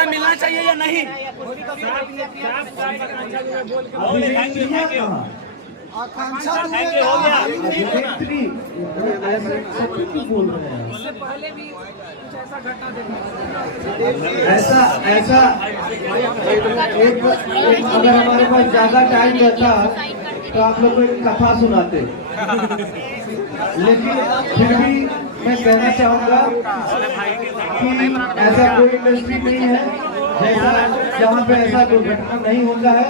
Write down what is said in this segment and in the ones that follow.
मुआवजा मिलना चाहिए या नहीं? आकांक्षा हो गया। इससे पहले भी कुछ ऐसा घटना देखा ऐसा अगर हमारे पास ज्यादा टाइम रहता तो आप लोग को एक कथा सुनाते, लेकिन फिर भी मैं कहना चाहूँगा कि ऐसा कोई इंडस्ट्री नहीं है जहाँ पे ऐसा दुर्घटना नहीं होता है,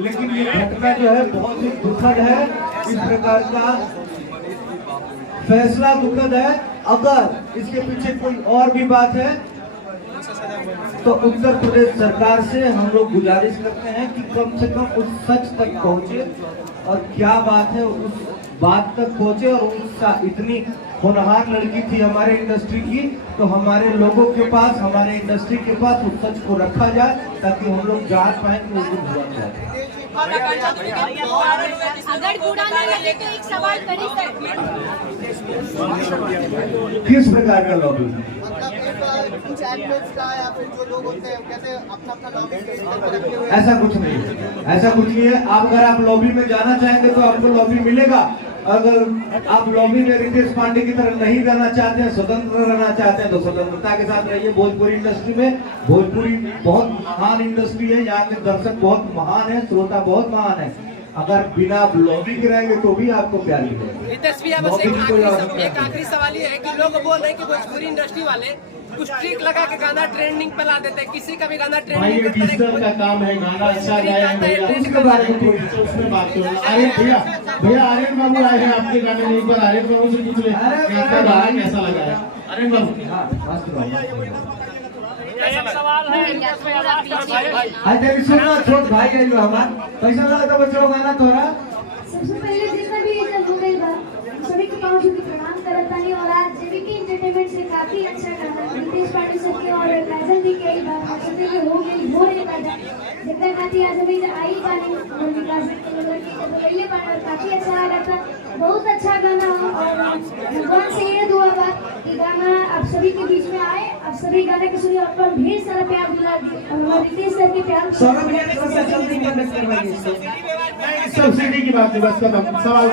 लेकिन ये घटना जो है बहुत ही दुखद है। इस प्रकार का फैसला दुखद है। अगर इसके पीछे कोई और भी बात है तो उत्तर प्रदेश सरकार से हम लोग गुजारिश करते हैं कि कम से कम उस सच तक पहुंचे और क्या बात है उस बात तक पहुंचे। और उसका इतनी होनहार लड़की थी हमारे इंडस्ट्री की, तो हमारे लोगों के पास, हमारे इंडस्ट्री के पास उस सच को रखा जाए ताकि हम लोग जान पाए कि उस दिन हुआ क्या। अगर बुरा नहीं लगे तो एक सवाल कर ही सकते। किस प्रकार का लॉबी? जो लोग होते हैं कहते हैं अपना लॉबी रखे हुए। ऐसा कुछ नहीं है, ऐसा कुछ नहीं है। अगर आप लॉबी में जाना चाहेंगे तो आपको लॉबी मिलेगा। अगर आप लॉबी में रितेश पांडे की तरह नहीं रहना चाहते हैं, स्वतंत्र रहना चाहते हैं, तो स्वतंत्रता के साथ रहिए। भोजपुरी इंडस्ट्री में, भोजपुरी बहुत महान इंडस्ट्री है, यहाँ के दर्शक बहुत महान है, श्रोता बहुत महान है। अगर बिना लॉबी के रहेंगे तो भी आपको प्यार मिलेगा। एक आखिरी सवाल ये है कि लोग बोल रहे हैं कि भोजपुरी इंडस्ट्री वाले कुछ ट्रिक लगा के गाना ट्रेंडिंग पे ला देते हैं, किसी का भी गाना ट्रेंडिंग डिजिटल का काम है, गाना अच्छा गाया उसके बारे में उसमें बात करो। अरे भैया आर्यन बाबू आए हैं आपके गाने में, एक बार आर्यन बाबू से पूछ ले कैसा लगा है। आर्यन बाबू सवाल है छोट भाई है जो हमारा पैसा लगा तो बच्चों गाना तोरा। सबसे पहले जितना भी इज्जत हो गई बा सभी के पाँव छू के प्रणाम करता नहीं। और आज जेबीके एंटरटेनमेंट से काफी अच्छा गाना रितेश पांडे सर के और काजल जी के हो गई हो रही गाना जितना खाती आज अभी आई गाने और विकास के लड़की के तो पहले पाना काफी अच्छा लगा था। बहुत अच्छा गाना और भगवान से ये दुआ बा कि गाना आप सभी के बीच में आए, आप सभी गाने के सुनिए और ढेर सारा प्यार दिला और रितेश सर के प्यार सब्सिडी की बात है, बस सवाल